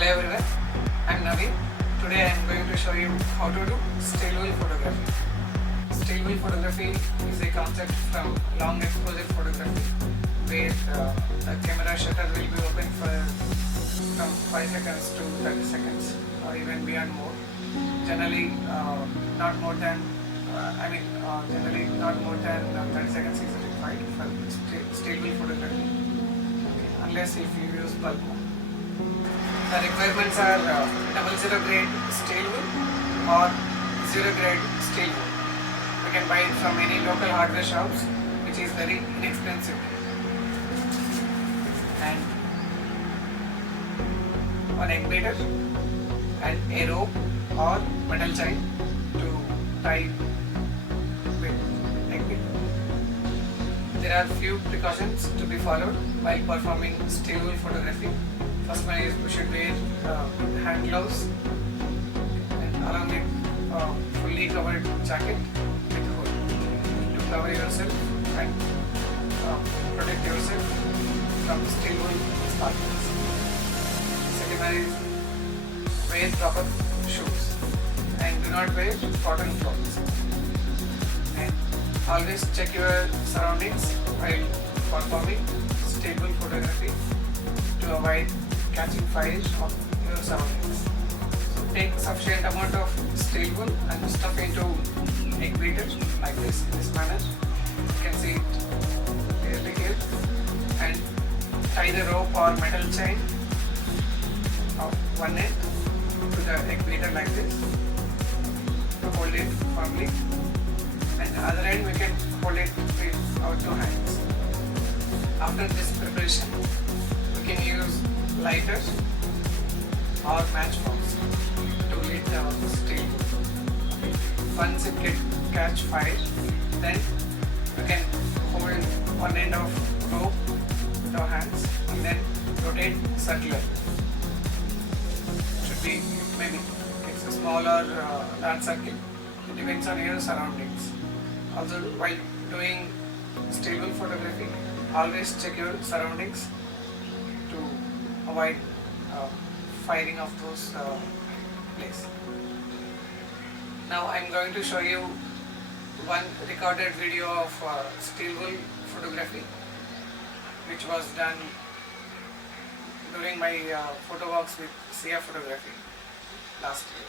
Hello everyone, I am Naveen. Today I am going to show you how to do still wheel photography. Still wheel photography is a concept from long exposure photography where the camera shutter will be open for from 5 seconds to 30 seconds or even beyond more. Generally not more than generally not more than 30 seconds is required for still wheel photography, unless if you use bulb mode. The requirements are 00 grade steel wool or 0 grade steel wool. We can buy it from any local hardware shops, which is very inexpensive. And an egg beater and a rope or metal chain to tie with egg beater. There are few precautions to be followed while performing still wool photography. First one is we should wear hand gloves and along with fully covered jacket with hood to cover yourself and protect yourself from still wool sparkles. Second one is wear proper shoes and do not wear cotton clothes. And always check your surroundings while performing still wool photography to avoid catching fire on your surroundings. So take sufficient amount of steel wool and stuff into egg beater like this, in this manner. You can see it clearly here. And tie the rope or metal chain of one end to the egg beater like this to hold it firmly. And the other end we can hold it with our two hands. After this preparation, we can use lighter or matchbox to lit the steel wool. Once it catch fire, then you can hold one end of rope with our hands and then rotate circular. Should be maybe it's a small or large circle. It depends on your surroundings. Also, while doing still wool photography, always check your surroundings to avoid firing of those places. Now I am going to show you one recorded video of still wool photography which was done during my photo walks with Sia photography last year.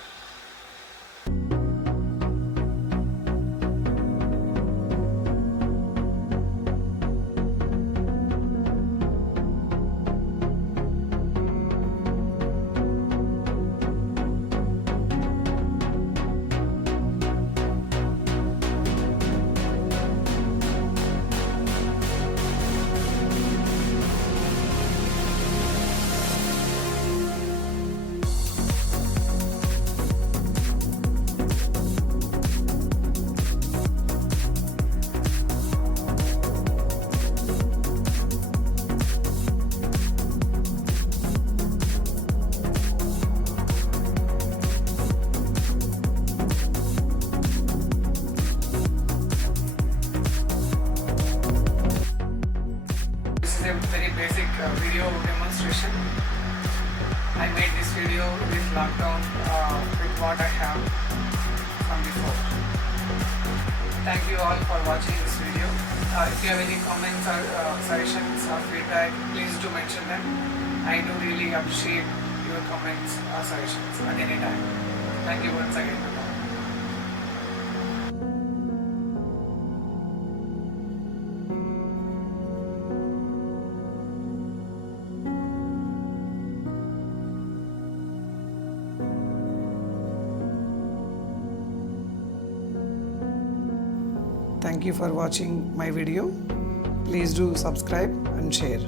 A very basic video demonstration. I made this video with lockdown with what I have from before. Thank you all for watching this video. If you have any comments or suggestions or feedback, please do mention them. I do really appreciate your comments or suggestions at any time. Thank you once again. Thank you for watching my video. Please do subscribe and share.